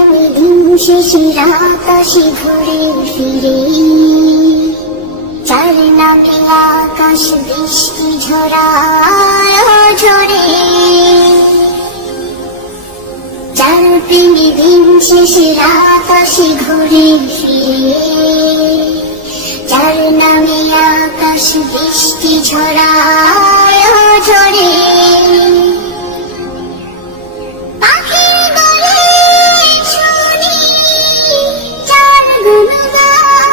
প্রেমী দিন শেষে রাত আসে ঘুরে ফিরে, যার নামে আকাশ বৃষ্টি ঝরায় ঝরে। যার প্রেমী দিন শেষে রাত আসে ঘুরে ফিরে, যার নামে আকাশ বৃষ্টি ঝরায় ঝরে। পাখির দলে শুনি যার গুণগান,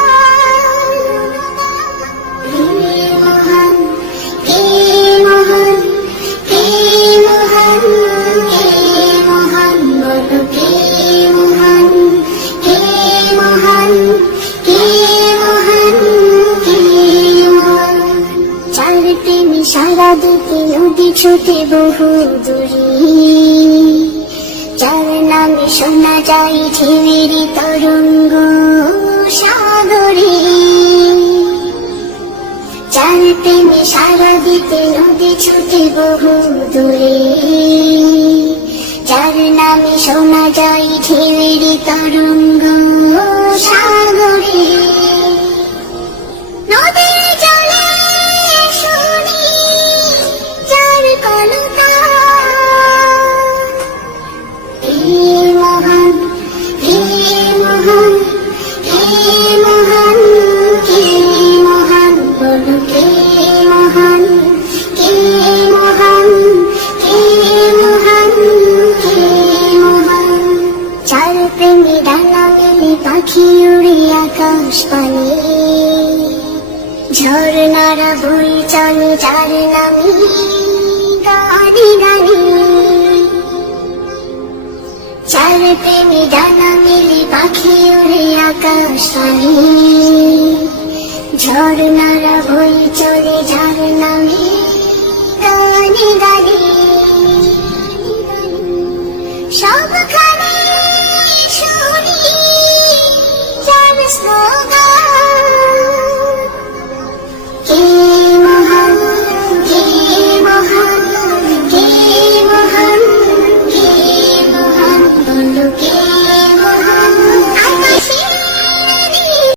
কে মহান, কে মহান, কে মহান, কে মহান, বলো কে মহান, কে মহান, কে মহান, কে মহান। যার প্রেমে সারা দিতে নদী ছুটে বহু দূরে, যার নামে শোনা যায় ঢেউয়ের তরঙ্গ সাগরে। যার প্রেমে সারা দিতে নদী ছুটে বহু দূরে, যার নামে শোনা যায় ঢেউয়ের তরঙ্গ সাগরে। নদীর জলে শুনি যার কলতান, কে মহান, কে মহান, কে মহান, কে মহান, বলো কে মহান, কে মহান, কে মহান, কে মহান। যার প্রেমে ডানা মেলে পাখি উড়ে আকাশ পানে, ঝর্ণারা বই চলে যার নামে গানে গানে। যার প্রেমে ডানা মেলে পাখি উড়ে আকাশ পানে, ঝর্ণারা বই চলে যার নামে গানে গানে। সব